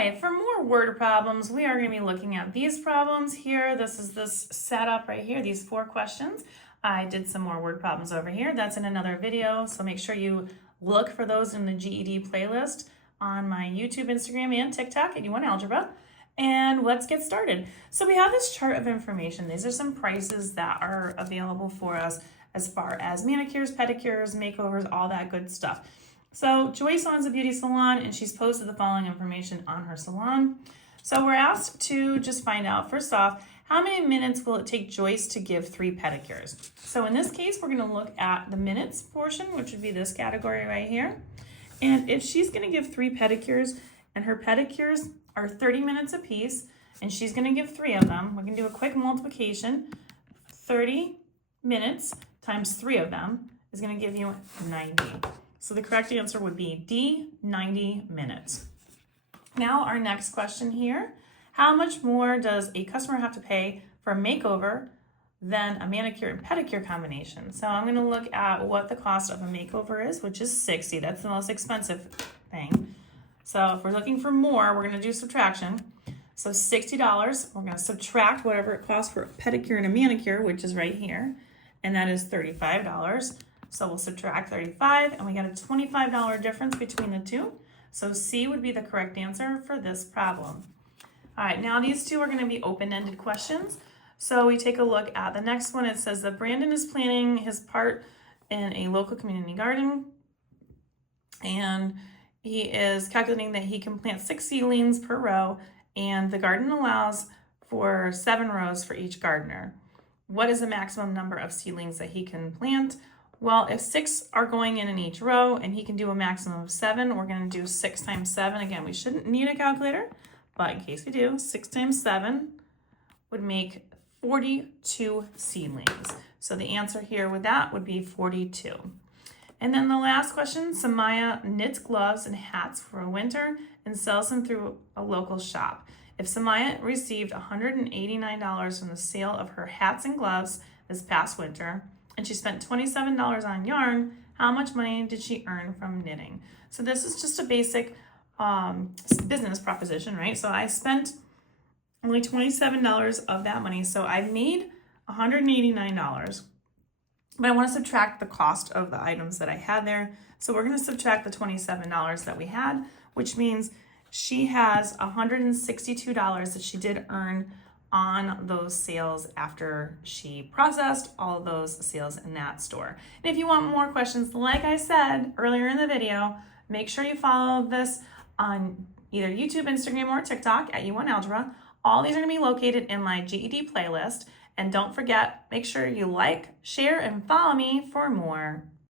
right, for more word problems, we are going to be looking at these problems here. This is this setup right here, these 4 questions. I did some more word problems over here. That's in another video, so make sure you look for those in the GED playlist on my YouTube, Instagram, and TikTok at U1 Algebra. And let's get started. So we have this chart of information. These are some prices that are available for us as far as manicures, pedicures, makeovers, all that good stuff. So Joyce owns a beauty salon and she's posted the following information on her salon. So we're asked to just find out, first off, how many minutes will it take Joyce to give 3 pedicures? So in this case, we're going to look at the minutes portion, which would be this category right here. And if she's going to give 3 pedicures and her pedicures are 30 minutes a piece and she's going to give 3 of them, we can do a quick multiplication. 30 minutes times 3 of them is going to give you 90. So the correct answer would be D, 90 minutes. Now our next question here, how much more does a customer have to pay for a makeover than a manicure and pedicure combination? So I'm going to look at what the cost of a makeover is, which is $60. That's the most expensive thing. So if we're looking for more, we're going to do subtraction. So $60, we're going to subtract whatever it costs for a pedicure and a manicure, which is right here, and that is $35. So we'll subtract 35 and we get a $25 difference between the two. So C would be the correct answer for this problem. All right, now these two are going to be open-ended questions. So we take a look at the next one. It says that Brandon is planning his part in a local community garden and he is calculating that he can plant 6 seedlings per row and the garden allows for 7 rows for each gardener. What is the maximum number of seedlings that he can plant? Well, if 6 are going in each row and he can do a maximum of 7, we're going to do 6 times 7. Again, we shouldn't need a calculator, but in case we do, 6 times 7 would make 42 seedlings. So the answer here with that would be 42. And then the last question, Samaya knits gloves and hats for winter and sells them through a local shop. If Samaya received $189 from the sale of her hats and gloves this past winter, and she spent $27 on yarn, how much money did she earn from knitting? So this is just a basic business proposition, right? So I spent only $27 of that money. So I made $189, but I want to subtract the cost of the items that I had there. So we're going to subtract the $27 that we had, which means she has $162 that she did earn on those sales after she processed all of those sales in that store. And if you want more questions, like I said earlier in the video, make sure you follow this on either YouTube, Instagram, or TikTok at U1 Algebra. All these are going to be located in my GED playlist. And don't forget, make sure you like, share, and follow me for more.